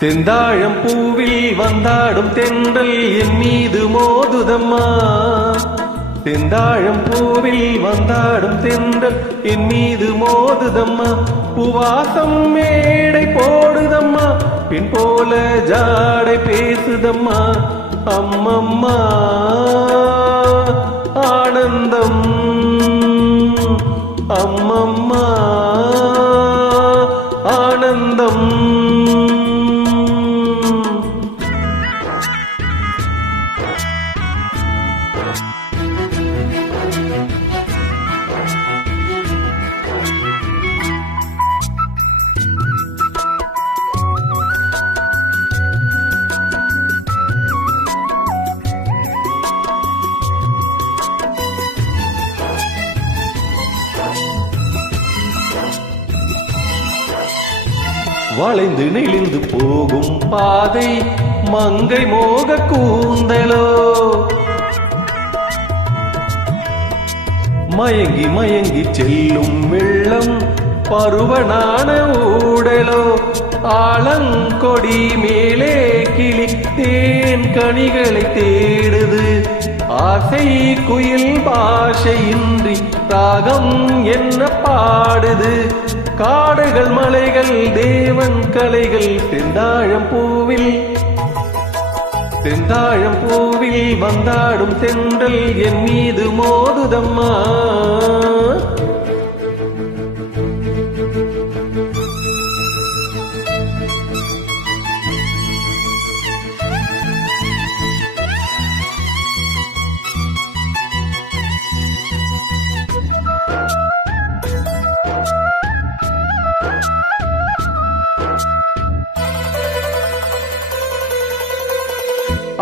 செந்தாழம் பூவில் வந்தாடும் தென்றல் என் மீது மோதுதம்மா. செந்தாழம் பூவில் வந்தாடும் தென்றல் என் மீது மோதுதம்மா. பூவாசம் மேடை போடுதம்மா, பின் போல ஜாடை பேசுதம்மா. அம்மம்மா ஆனந்தம், அம்மம்மா ஆனந்தம். வளைந்து நெளிந்து போகும் பாதை மங்கை மோக கூந்தலோ, மயங்கி மயங்கி செல்லும் வெள்ளம் பருவனான ஊடலோ. ஆலங்கொடி மேலே கிளி தேன் கனிகளை தேடுது, ஆசை குயில் பாஷையின்றி ராகம் என்ன பாடுது. காடுகள் மலைகள் தேவன் கலைகள் செந்தாழம் பூவில், செந்தாழம் பூவில் வந்தாடும் தென்றல் என் மீது மோதுதம்மா.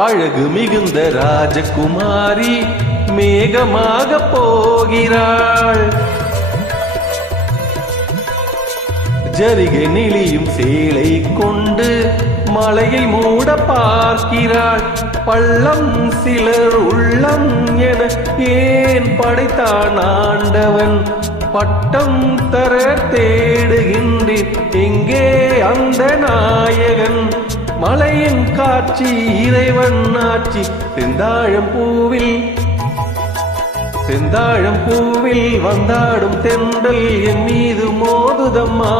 அழகு மிகுந்த ராஜகுமாரி மேகமாக போகிறாள், ஜரிகை நெளியும் சேலை கொண்டு மலையை மூட பார்க்கிறாள். பள்ளம் சிலர் உள்ளம் என ஏன் படைத்தான் ஆண்டவன், பட்டம் தர தேடுகின்றேன் எங்கே அந்த நாயகன். மலையின் காட்சி இறைவன் ஆட்சி செந்தாழம் பூவில், செந்தாழம் பூவில் வந்தாடும் தென்றல் என் மீது மோதுதம்மா.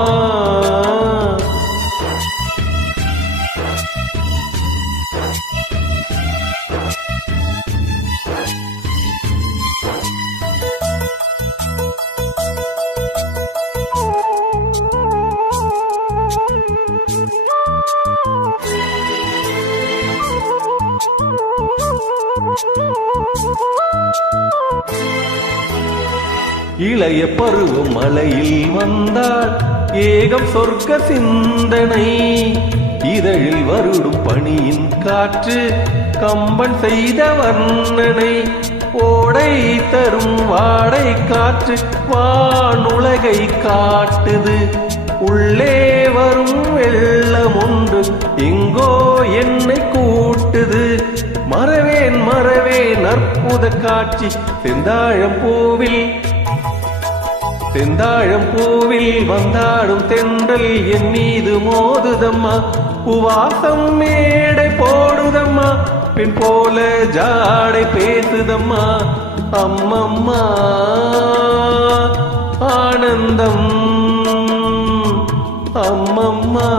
இளைய பருவம் மலையில் வந்தால் ஏகம் சொர்க்க சிந்தனை, இதழில் வருடும் பனியின் காற்று கம்பன் செய்த வர்ணனை. ஓடை தரும் வாடை காற்று வானுலகை காட்டுது, உள்ளே வரும் வெள்ளம் ஒன்று எங்கோ என்னை கூட்டுது. மறவேன் மறவேன் அற்புத காட்சி செந்தாழம் பூவில், செந்தாழம் பூவில் வந்தாடும் தென்றல் என் மீது மோதுதம்மா. பூவாசம் மேடை போடுதம்மா, பின் போல ஜாடை பேசுதம்மா. அம்மம்மா ஆனந்தம், அம்மம்மா.